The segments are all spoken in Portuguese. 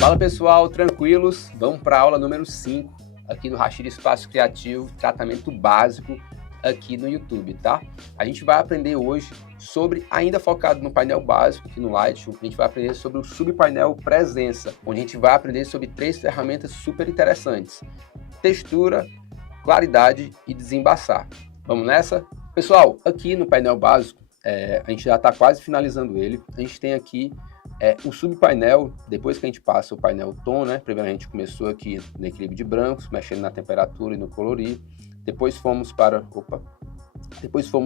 Fala pessoal, tranquilos? Vamos para a aula número 5 aqui do Rashid Espaço Criativo, tratamento básico aqui no YouTube, tá? A gente vai aprender hoje sobre, ainda focado no painel básico aqui no Lightroom, a gente vai aprender sobre o subpainel Presença, onde a gente vai aprender sobre 3 ferramentas super interessantes: textura, claridade e desembaçar. Vamos nessa? Pessoal, aqui no painel básico, a gente já está quase finalizando ele. A gente tem aqui o subpainel, depois que a gente passa o painel tom, né? Primeiro a gente começou aqui no equilíbrio de brancos, mexendo na temperatura e no colorir. Depois fomos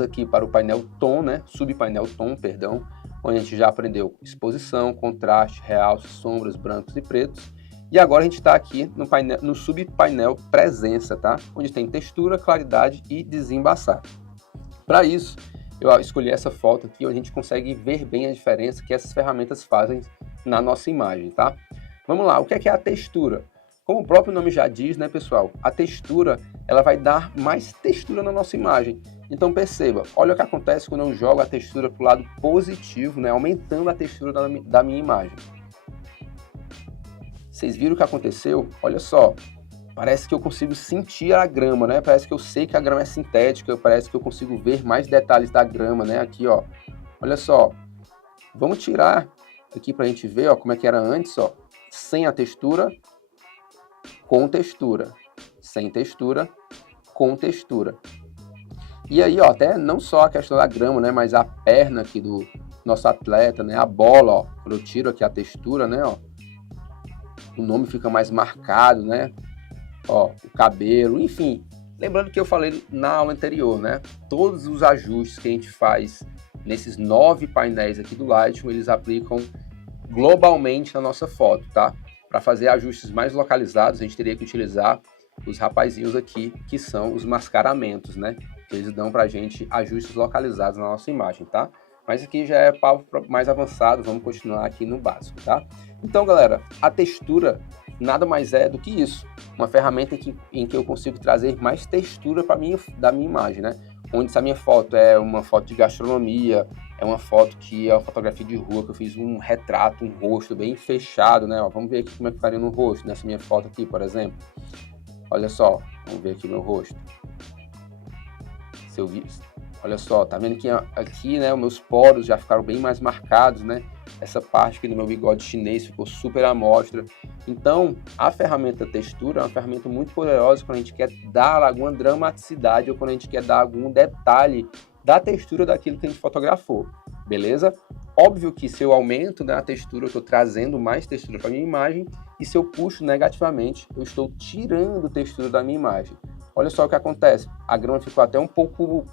aqui para o painel tom, né? Subpainel tom, perdão, onde a gente já aprendeu exposição, contraste, realce, sombras, brancos e pretos. E agora a gente está aqui no subpainel Presença, tá? Onde tem textura, claridade e desembaçar. Para isso, eu escolhi essa foto aqui, onde a gente consegue ver bem a diferença que essas ferramentas fazem na nossa imagem, tá? Vamos lá, o que é a textura? Como o próprio nome já diz, né, pessoal? A textura, ela vai dar mais textura na nossa imagem. Então perceba, olha o que acontece quando eu jogo a textura para o lado positivo, né? Aumentando a textura da minha imagem. Vocês viram o que aconteceu? Olha só, parece que eu consigo sentir a grama, né? Parece que eu sei que a grama é sintética, parece que eu consigo ver mais detalhes da grama, né? Aqui, ó, olha só. Vamos tirar aqui pra gente ver, ó, como é que era antes, ó. Sem a textura, com textura. Sem textura, com textura. E aí, ó, até não só a questão da grama, né? Mas a perna aqui do nosso atleta, né? A bola, ó. Quando eu tiro aqui a textura, né, ó. O nome fica mais marcado, né? Ó, o cabelo, enfim. Lembrando que eu falei na aula anterior, né? Todos os ajustes que a gente faz nesses 9 painéis aqui do Lightroom, eles aplicam globalmente na nossa foto, tá? Para fazer ajustes mais localizados, a gente teria que utilizar os rapazinhos aqui, que são os mascaramentos, né? Eles dão pra gente ajustes localizados na nossa imagem, tá? Mas aqui já é papo mais avançado, vamos continuar aqui no básico, tá? Então, galera, a textura nada mais é do que isso, uma ferramenta em que eu consigo trazer mais textura da minha imagem, né? Onde se a minha foto é uma foto de gastronomia, é uma foto que é uma fotografia de rua, que eu fiz um retrato, um rosto bem fechado, né? Ó, vamos ver aqui como é que ficaria no rosto, nessa minha foto aqui, por exemplo. Olha só, vamos ver aqui meu rosto. Se eu vi... Olha só, tá vendo que aqui, né, os meus poros já ficaram bem mais marcados, né? Essa parte aqui do meu bigode chinês ficou super à mostra. Então, a ferramenta textura é uma ferramenta muito poderosa quando a gente quer dar alguma dramaticidade ou quando a gente quer dar algum detalhe da textura daquilo que a gente fotografou, beleza? Óbvio que se eu aumento, né, a textura, eu estou trazendo mais textura para minha imagem, e se eu puxo negativamente, eu estou tirando textura da minha imagem. Olha só o que acontece, a grama ficou até um pouco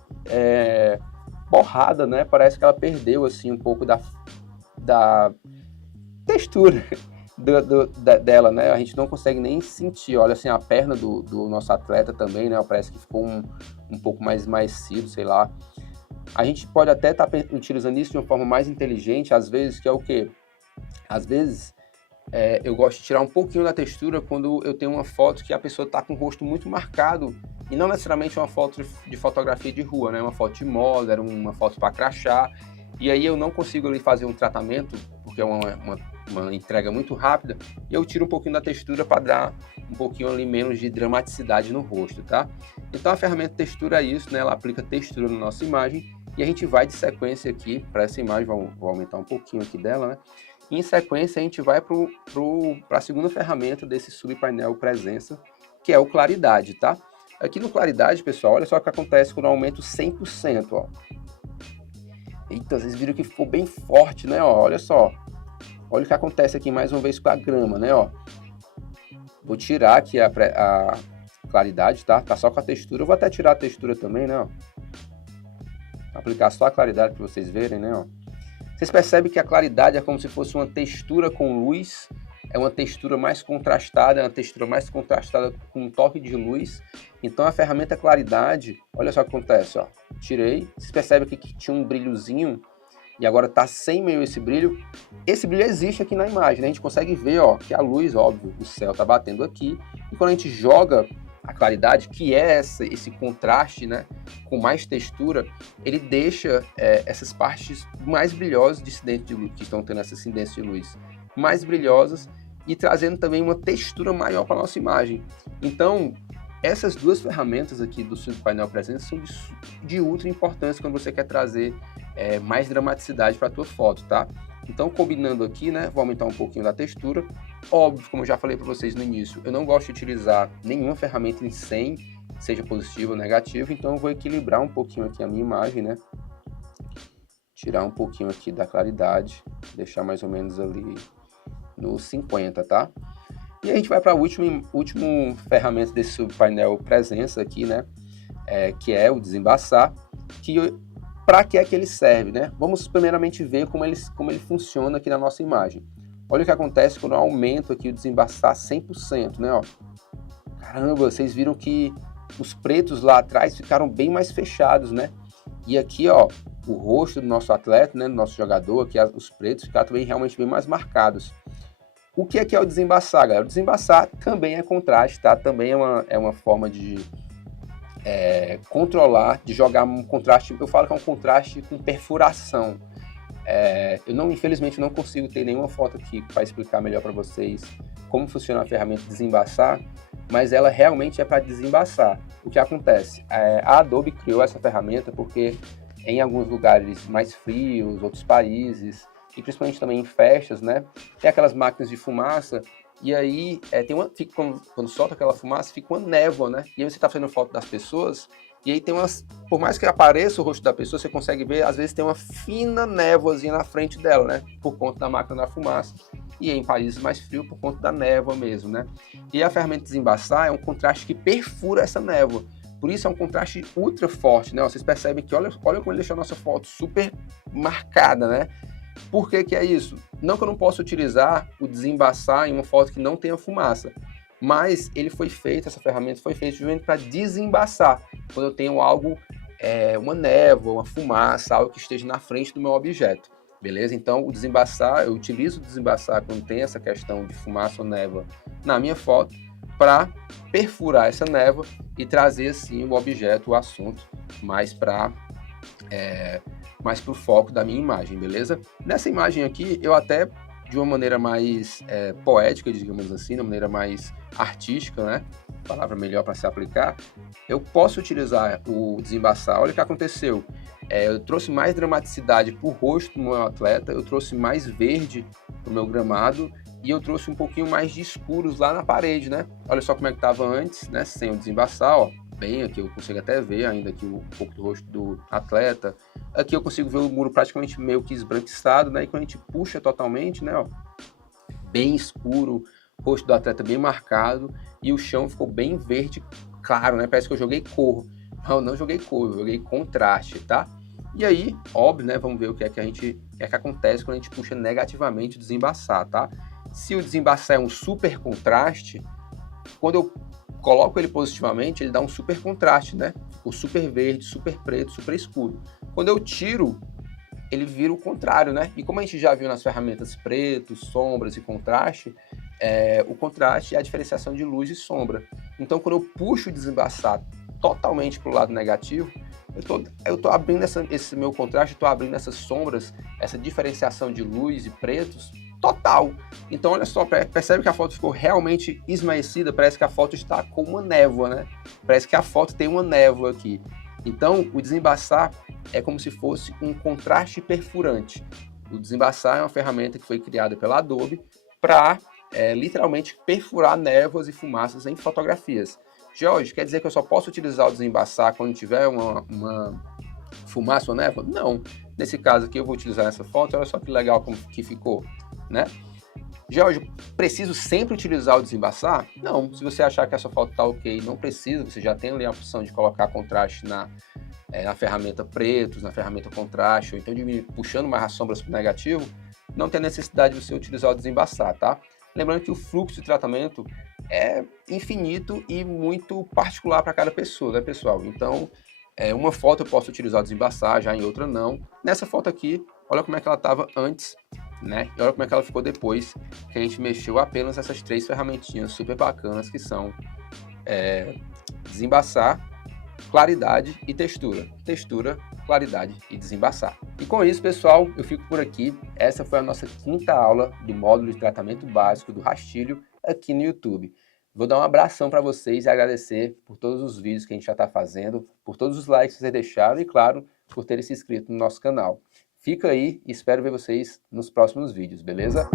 borrada, né? Parece que ela perdeu assim um pouco da textura dela, né? A gente não consegue nem sentir. Olha assim, a perna do nosso atleta também, né? Parece que ficou um pouco mais macio, sei lá. A gente pode até estar utilizando isso de uma forma mais inteligente, às vezes, que é o quê? Às vezes eu gosto de tirar um pouquinho da textura quando eu tenho uma foto que a pessoa está com o rosto muito marcado, e não necessariamente uma foto de fotografia de rua, né? Uma foto de moda, uma foto para crachá, e aí eu não consigo ali fazer um tratamento, porque é uma entrega muito rápida, e eu tiro um pouquinho da textura para dar um pouquinho ali menos de dramaticidade no rosto, tá? Então a ferramenta textura é isso, né? Ela aplica textura na nossa imagem, e a gente vai de sequência aqui para essa imagem, vou aumentar um pouquinho aqui dela, né? E em sequência a gente vai para a segunda ferramenta desse subpainel Presença, que é o Claridade, tá? Aqui no Claridade, pessoal, olha só o que acontece quando eu aumento 100%, ó. Eita, vocês viram que ficou bem forte, né? Ó, olha só. Olha o que acontece aqui mais uma vez com a grama, né? Ó. Vou tirar aqui a claridade, tá? Tá só com a textura. Eu vou até tirar a textura também, né? Ó. Aplicar só a claridade para vocês verem, né? Ó. Vocês percebem que a claridade é como se fosse uma textura com luz, é uma textura mais contrastada, com um toque de luz. Então a ferramenta claridade, olha só o que acontece, ó. Tirei, vocês percebem aqui que tinha um brilhozinho e agora está sem meio esse brilho. Esse brilho existe aqui na imagem, né? A gente consegue ver, ó, que a luz, óbvio, o céu está batendo aqui, e quando a gente joga a claridade, que é esse contraste, né, com mais textura, ele deixa essas partes mais brilhosas de incidente de luz, que estão tendo essa incidência de luz, mais brilhosas e trazendo também uma textura maior para a nossa imagem. Então, essas duas ferramentas aqui do subpainel Presença são de ultra importância quando você quer trazer mais dramaticidade para a tua foto, tá? Então, combinando aqui, né, vou aumentar um pouquinho da textura. Óbvio, como eu já falei para vocês no início, eu não gosto de utilizar nenhuma ferramenta em 100, seja positiva ou negativa, então eu vou equilibrar um pouquinho aqui a minha imagem, né? Tirar um pouquinho aqui da claridade, deixar mais ou menos ali no 50, tá? E a gente vai para a última ferramenta desse subpainel Presença aqui, né? Que é o desembaçar, que para que é que ele serve, né? Vamos primeiramente ver como ele funciona aqui na nossa imagem. Olha o que acontece quando eu aumento aqui o desembaçar 100%, né? Ó. Caramba, vocês viram que os pretos lá atrás ficaram bem mais fechados, né? E aqui, ó, o rosto do nosso atleta, né, do nosso jogador, aqui os pretos ficaram também realmente bem mais marcados. O que é o desembaçar, galera? O desembaçar também é contraste, tá? Também é uma forma de controlar, de jogar um contraste. Eu falo que é um contraste com perfuração. Infelizmente, não consigo ter nenhuma foto aqui para explicar melhor para vocês como funciona a ferramenta desembaçar, mas ela realmente é para desembaçar. O que acontece? A Adobe criou essa ferramenta porque em alguns lugares mais frios, outros países, e principalmente também em festas, né? Tem aquelas máquinas de fumaça, e aí quando solta aquela fumaça, fica uma névoa, né? E aí você está fazendo foto das pessoas, e aí tem por mais que apareça o rosto da pessoa, você consegue ver, às vezes tem uma fina névoazinha na frente dela, né? Por conta da máquina da fumaça. E em países mais frios, por conta da névoa mesmo, né? E a ferramenta desembaçar é um contraste que perfura essa névoa. Por isso é um contraste ultra forte, né? Vocês percebem que olha como ele deixou a nossa foto super marcada, né? Por que é isso? Não que eu não possa utilizar o desembaçar em uma foto que não tenha fumaça, mas essa ferramenta foi feita justamente para desembaçar, quando eu tenho algo, uma névoa, uma fumaça, algo que esteja na frente do meu objeto, beleza? Então o desembaçar, eu utilizo o desembaçar quando tem essa questão de fumaça ou névoa na minha foto, para perfurar essa névoa e trazer assim o objeto, o assunto, mais para o foco da minha imagem, beleza? Nessa imagem aqui, eu até, de uma maneira mais poética, digamos assim, de uma maneira mais artística, né? Palavra melhor para se aplicar, eu posso utilizar o desembaçar. Olha o que aconteceu. Eu trouxe mais dramaticidade para o rosto do meu atleta, eu trouxe mais verde para o meu gramado, e eu trouxe um pouquinho mais de escuros lá na parede, né? Olha só como é que estava antes, né? Sem o desembaçar, ó. Bem, aqui eu consigo até ver ainda aqui um pouco do rosto do atleta. Aqui eu consigo ver o muro praticamente meio que esbranquiçado, né? E quando a gente puxa totalmente, né? Ó, bem escuro, o rosto do atleta bem marcado e o chão ficou bem verde claro, né? Parece que eu joguei cor. Não joguei cor, eu joguei contraste, tá? E aí, óbvio, né? Vamos ver o que é que acontece quando a gente puxa negativamente o desembaçar, tá? Se o desembaçar é um super contraste, quando eu coloco ele positivamente, ele dá um super contraste, né? O super verde, super preto, super escuro. Quando eu tiro, ele vira o contrário, né? E como a gente já viu nas ferramentas preto, sombras e contraste, o contraste é a diferenciação de luz e sombra. Então, quando eu puxo o desembaçar totalmente para o lado negativo, eu tô abrindo esse meu contraste, estou abrindo essas sombras, essa diferenciação de luz e pretos, total. Então, olha só, percebe que a foto ficou realmente esmaecida, parece que a foto está com uma névoa, né? Parece que a foto tem uma névoa aqui. Então, o desembaçar é como se fosse um contraste perfurante. O desembaçar é uma ferramenta que foi criada pela Adobe para, literalmente, perfurar névoas e fumaças em fotografias. Jorge, quer dizer que eu só posso utilizar o desembaçar quando tiver uma fumaça ou névoa? Não. Nesse caso aqui, eu vou utilizar essa foto. Olha só que legal como que ficou, né? Jorge, preciso sempre utilizar o desembaçar? Não. Se você achar que essa foto está ok, não precisa. Você já tem ali a opção de colocar contraste na ferramenta pretos, na ferramenta contraste, ou então puxando mais as sombras para o negativo. Não tem necessidade de você utilizar o desembaçar, tá? Lembrando que o fluxo de tratamento é infinito e muito particular para cada pessoa, né, pessoal? Então, uma foto eu posso utilizar o desembaçar, já em outra não. Nessa foto aqui, olha como é que ela estava antes, né? E olha como é que ela ficou depois, que a gente mexeu apenas essas 3 ferramentinhas super bacanas que são desembaçar, claridade e textura. Textura, claridade e desembaçar. E com isso, pessoal, eu fico por aqui. Essa foi a nossa 5ª aula do módulo de tratamento básico do rastilho aqui no YouTube. Vou dar um abração para vocês e agradecer por todos os vídeos que a gente já está fazendo, por todos os likes que vocês deixaram e, claro, por terem se inscrito no nosso canal. Fica aí e espero ver vocês nos próximos vídeos, beleza?